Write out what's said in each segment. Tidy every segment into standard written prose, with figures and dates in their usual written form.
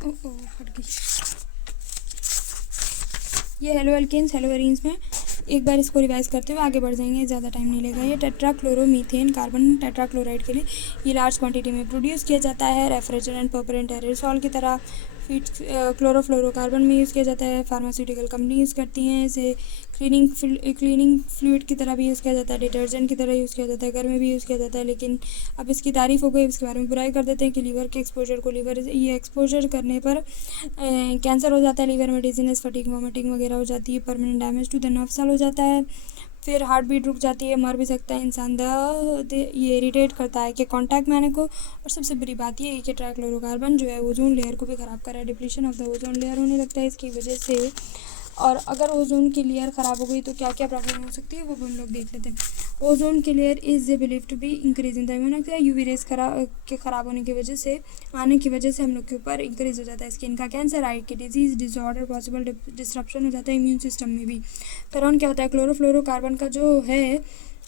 हट गई। ये हेलो एल्केन्स हेलो एरीन्स में एक बार इसको रिवाइज करते हुए आगे बढ़ जाएंगे, ज़्यादा टाइम नहीं लेगा। ये टेट्राक्लोरोमीथेन कार्बन टेट्राक्लोराइड के लिए ये लार्ज क्वांटिटी में प्रोड्यूस किया जाता है। रेफ्रिजरेंट, पर्परेंट, एरोसॉल की तरह फीड क्लोरोफ्लोरोकार्बन में यूज़ किया जाता है। फार्मास्यूटिकल कंपनी यूज़ करती हैं इसे। क्लीनिंग फ्लूइड की तरह भी यूज़ किया जाता है, डिटर्जेंट की तरह यूज़ किया जाता है, घर में भी यूज़ किया जाता है। लेकिन अब इसकी तारीफ़ हो गई, इसके बारे में बुराई कर देते हैं कि लीवर के एक्सपोजर को ये एक्सपोजर करने पर कैंसर हो जाता है लीवर में, डिजीनेस, फटीग, वॉमिटिंग वगैरह हो जाती है, permanent damage to the nerve cell हो जाता है, फिर हार्ट बीट रुक जाती है, मर भी सकता है इंसान। ये इरिटेट करता है कि कांटेक्ट में आने को। और सबसे बड़ी बात ये है कि ट्राइक्लोरोकार्बन जो है ओजोन लेयर को भी ख़राब कर रहा है। Depletion of the ozone layer होने लगता है इसकी वजह से। और अगर ओजोन की लेयर ख़राब हो गई तो क्या क्या प्रॉब्लम हो सकती है वो हम लोग देख लेते हैं। ओजोन की layer is believe to be increasing the immunity. UV rays के ख़राब होने की वजह से हम लोग के ऊपर इंक्रीज हो जाता है स्किन का कैंसर, आई की डिजीज़, डिसऑर्डर, पॉसिबल डिस्ट्रप्शन हो जाता है इम्यून सिस्टम में भी। फेरॉन क्या होता है? क्लोरोफ्लोरोकार्बन का जो है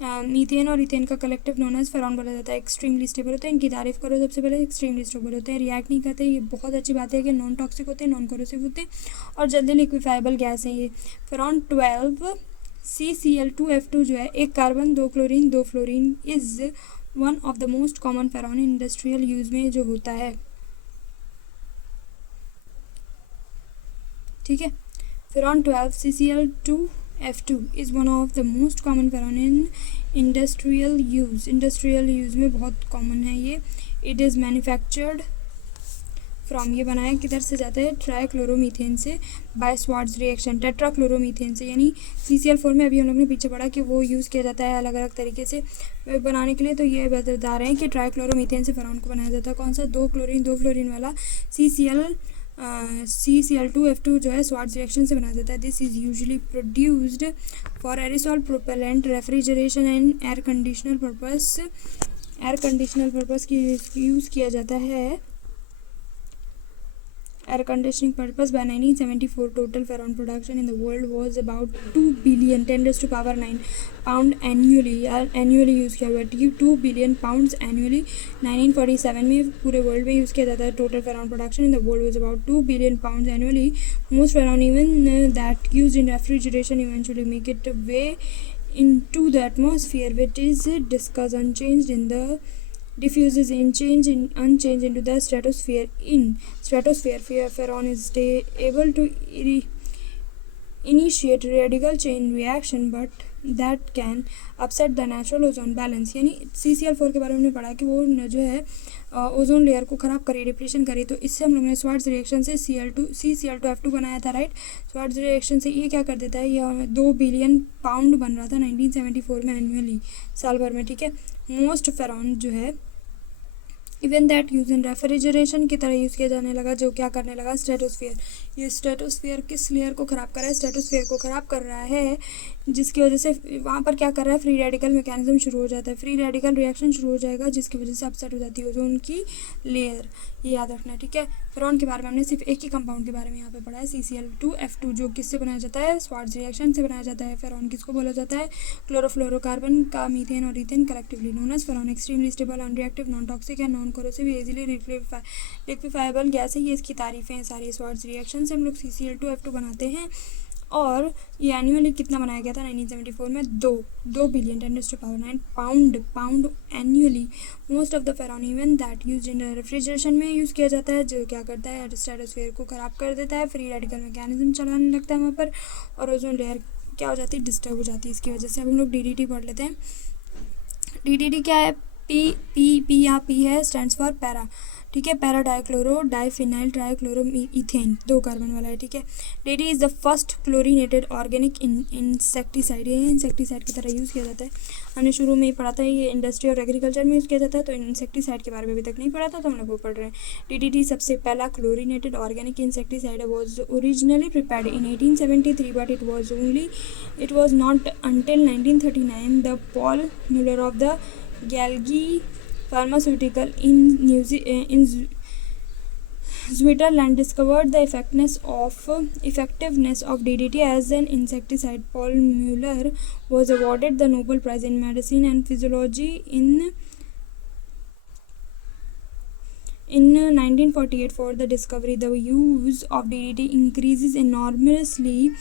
मीथेन और इथेन का कलेक्टिव नोन एज फेरॉन बोला जाता है। एक्सट्रीमली स्टेबल होते हैं, इनकी तारीफ करो सबसे पहले। एक्सट्रीमली स्टेबल होते हैं, रिएक्ट नहीं करते, ये बहुत अच्छी बात है कि नॉन टॉक्सिक होते हैं, नॉन कोरोसिव होते हैं और जल्दी लिक्विफाइबल गैस हैं ये। फेरॉन 12 CCl2F2 जो है, एक कार्बन, दो क्लोरीन, दो fluorine, is one of the most common freon industrial use में जो होता है। ठीक है, freon 12 CCl2F2 is one of the most common freon in industrial use में बहुत कॉमन है ये। इट इज़ मैन्युफैक्चर्ड फ्रॉम, ये बनाया किधर से जाता है? ट्राइक्लोरोमीथेन से, बाय स्वार्ट्ज रिएक्शन। टेट्राक्लोरोमीथेन से, यानी CCl4 में अभी हम लोग ने पीछे पढ़ा कि वो यूज़ किया जाता है अलग अलग तरीके से बनाने के लिए। तो ये बता रहे हैं कि ट्राइक्लोरोमीथेन से फेरॉन को बनाया जाता है। कौन सा? दो फ्लोरीन वाला CCl2F2 जो है स्वार्ट्ज रिएक्शन से बनाया जाता है। This is usually produced for aerosol, propellant, refrigeration and air conditioner purpose की यूज़ किया जाता है। Air conditioning purpose. By 1974, total Ferron production in the world was about 2 billion 10⁻⁹ pound annually use किया हुआ है 2 billion pounds annually। 1947 में पूरे world में यूज़ किया जाता है। Total freon production in the world was about 2 billion pounds annually। Most ferron even that used in refrigeration eventually make it way into the atmosphere, which is discussed unchanged in the diffuses unchanged into the stratosphere. In stratosphere, ferron is able to initiate radical chain reaction, but that can upset the natural ozone balance। यानी CCl4 के बारे में हमने पढ़ा कि वो जो है ओजोन लेयर को ख़राब करे, डिप्लीशन करे। तो इससे हम लोग ने स्वार्ट्ज रिएक्शन से CCl2F2 बनाया था, राइट। स्वार्ट्ज रिएक्शन से ये क्या कर देता है? ये 2 बिलियन पाउंड बन रहा था 1974 में एनुअली, साल भर में। ठीक है, मोस्ट फेरॉन जो है even that use in refrigeration की तरह यूज़ किया जाने लगा, जो क्या करने लगा? स्ट्रेटोस्फीयर। ये स्ट्रेटोस्फीयर किस लेयर को ख़राब कर रहा है? स्ट्रेटोस्फीयर को ख़राब कर रहा है, जिसकी वजह से वहाँ पर क्या कर रहा है? फ्री रेडिकल मैकेनिज्म शुरू हो जाता है, फ्री रेडिकल रिएक्शन शुरू हो जाएगा, जिसकी वजह से अपसेट हो जाती है ओजोन की लेयर। ये याद रखना, ठीक है। फेरॉन के बारे में हमने सिर्फ एक ही कंपाउंड के बारे में यहाँ पे पढ़ा है, CCl2F2, जो किससे बनाया जाता है? स्वार्ट्ज रिएक्शन से बनाया जाता है। फेरॉन किसको बोला जाता है? क्लोरोफ्लोरोकार्बन का मीथेन और ethane collectively known as freon. Extremely stable, unreactive, non toxic and non corrosive, easily liquefiable gas है। ये इसकी तारीफ़ें हैं सारी। स्वार्ट्ज रिएक्शन से हम लोग CCl2F2 बनाते हैं। और ये एनुअली कितना बनाया गया था 1974 में? 2 billion 10⁻⁹ pound annually. Most of the freon even that use in refrigeration में यूज़ किया जाता है, जो क्या करता है? स्ट्रेटोस्फीयर को ख़राब कर देता है, फ्री रेडिकल मैकेनिज्म चलाने लगता है वहाँ पर, और ओजोन लेयर क्या हो जाती है? डिस्टर्ब हो जाती है इसकी वजह से। अब हम लोग DDT पढ़ लेते हैं। DDT क्या है? पी यहाँ पी है, स्टैंड्स फॉर पैरा। ठीक है, para dichloro diphenyl trichloro ethane, 2 carbon वाला है। ठीक है, DDT is the first chlorinated organic insecticide. ये इंसेक्टिसाइड की तरह यूज़ किया जाता है। हमने शुरू में ही पढ़ा था, ये इंडस्ट्री और एग्रीकल्चर में यूज़ किया जाता है। तो इंसेक्टिसाइड के बारे में अभी तक नहीं पढ़ा था, तो हम लोग वो पढ़ रहे हैं। DDT सबसे पहला chlorinated organic insecticide was originally prepared in 1873, but it was not until 1939 the Paul Muller of the Galgi Pharmaceutical in Switzerland discovered the effectiveness of DDT as an insecticide. Paul Muller was awarded the Nobel Prize in Medicine and Physiology in In 1948, for the discovery, the use of DDT increases enormously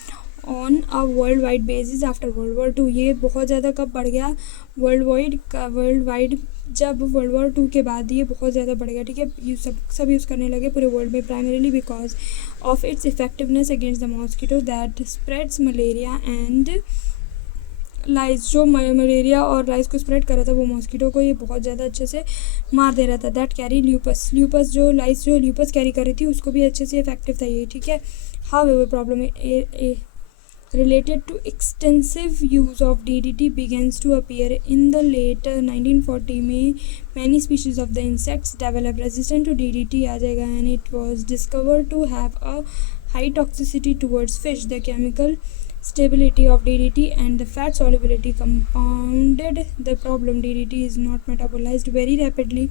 on a world wide basis after world war two. ये बहुत ज़्यादा कब बढ़ गया? World wide जब world war two के बाद ये बहुत ज़्यादा बढ़ गया, ठीक है। सब यूज़ करने लगे पूरे वर्ल्ड में, primarily because of its effectiveness against the mosquito that spreads malaria and lice. जो मलेरिया और लाइस को स्प्रेड कर रहा था वो मॉस्किटो को ये बहुत ज़्यादा अच्छे से मार दे रहा था। दैट कैरी ल्यूपस जो लाइस जो ल्यूपस कैरी कर रही थी उसको भी अच्छे से इफेक्टिव था ये, ठीक है। However problem related to extensive use of DDT begins to appear in the late 1940 में many species of the insects develop resistance to DDT आ जाएगा, and it was discovered to have a high toxicity towards fish. The chemical stability of DDT and the fat solubility compounded the problem. DDT is not metabolized very rapidly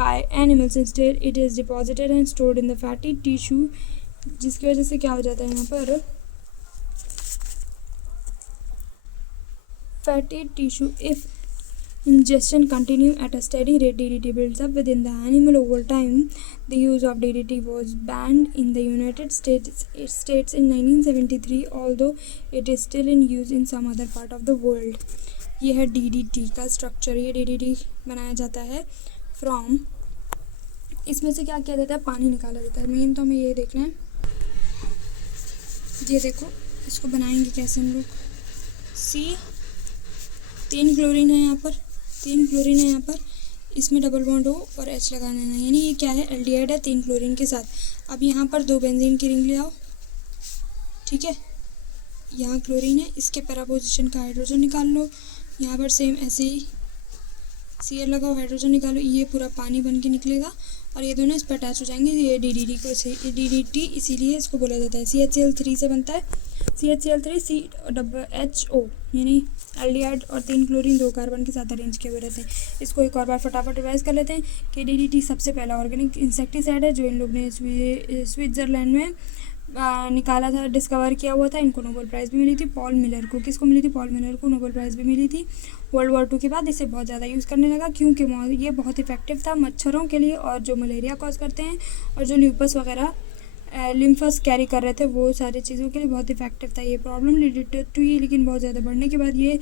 by animals. Instead it is deposited and stored in the fatty tissue, जिसकी वजह से क्या हो जाता है यहाँ पर fatty tissue. If ingestion continue at a steady rate, DDT builds up within the animal. Over time, the use of DDT was banned in the United States in 1973, although it is still in use in some other part of the world. ये है DDT का structure. ये DDT बनाया जाता है from, इसमें से क्या किया जाता है? पानी निकाला जाता है। मेन तो हमें ये देखना है, ये देखो इसको बनाएंगे कैसे हम लोग। सी 3 क्लोरीन है यहाँ पर, इसमें डबल बॉन्ड हो और H लगा देना, यानी ये क्या है? एल्डिहाइड है 3 क्लोरीन के साथ। अब यहाँ पर 2 बेंजीन की रिंग ले आओ, ठीक है। यहाँ क्लोरीन है, इसके पैरा पोजीशन का हाइड्रोजन निकाल लो। यहाँ पर सेम ऐसे ही Cl लगाओ, हाइड्रोजन निकालो, ये पूरा पानी बन के निकलेगा और ये दोनों इस पर अटैच हो जाएंगे। ये DDT इसीलिए इसको बोला जाता है। CHCl3 से बनता है, CHCl3 CHO, यानी एल्डिहाइड और 3 क्लोरीन 2 कार्बन के साथ अरेंज किए हुए रहते हैं। इसको एक और बार फटाफट रिवाइज कर लेते हैं कि DDT सबसे पहला ऑर्गेनिक इंसेक्टिसाइड है जो इन लोग ने स्विट्ज़रलैंड में निकाला था, डिस्कवर किया हुआ था। इनको नोबेल प्राइज़ भी मिली थी पॉल मिलर को। किसको मिली थी? पॉल मिलर को नोबेल प्राइज़ भी मिली थी। वर्ल्ड वॉर टू के बाद इसे बहुत ज़्यादा यूज़ करने लगा क्योंकि ये बहुत इफेक्टिव था मच्छरों के लिए और जो मलेरिया कॉज करते हैं और जो ल्यूपस वगैरह लिम्फस कैरी कर रहे थे वो सारी चीज़ों के लिए बहुत इफेक्टिव था। ये प्रॉब्लम रिलेटेड टू ये, लेकिन बहुत ज़्यादा बढ़ने के बाद ये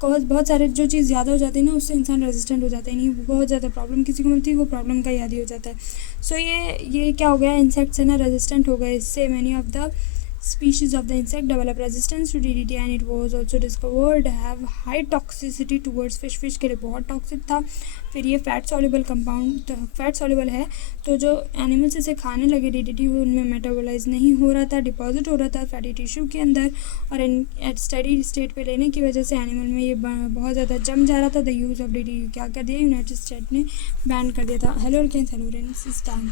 कॉज बहुत सारे जो चीज़ ज़्यादा हो जाती है ना उससे इंसान रेजिस्टेंट हो जाता है। नहीं बहुत ज़्यादा प्रॉब्लम किसी को मिलती है वो प्रॉब्लम का याद ही हो जाता है। सो ये क्या हो गया? इंसेक्ट्स है ना रेजिस्टेंट हो गए इससे। Many of the species of the insect develop resistance to DDT and it was also discovered have high toxicity towards fish. Fish के लिए बहुत टॉक्सिक था। फिर ये fat soluble compound, fat soluble है तो जो एनिमल्स इसे खाने लगे DDT वो उनमें मेटाबोलाइज नहीं हो रहा था, डिपॉजिट हो रहा था फैटी टिश्यू के अंदर और एट स्टडी स्टेट पे लेने की वजह से एनिमल में ये बहुत ज़्यादा जम जा रहा था। द यूज़ ऑफ DDT क्या कर दिया? यूनाइटेड स्टेट ने बैन कर दिया था। हेलो फ्रेंड्स, इस टाइम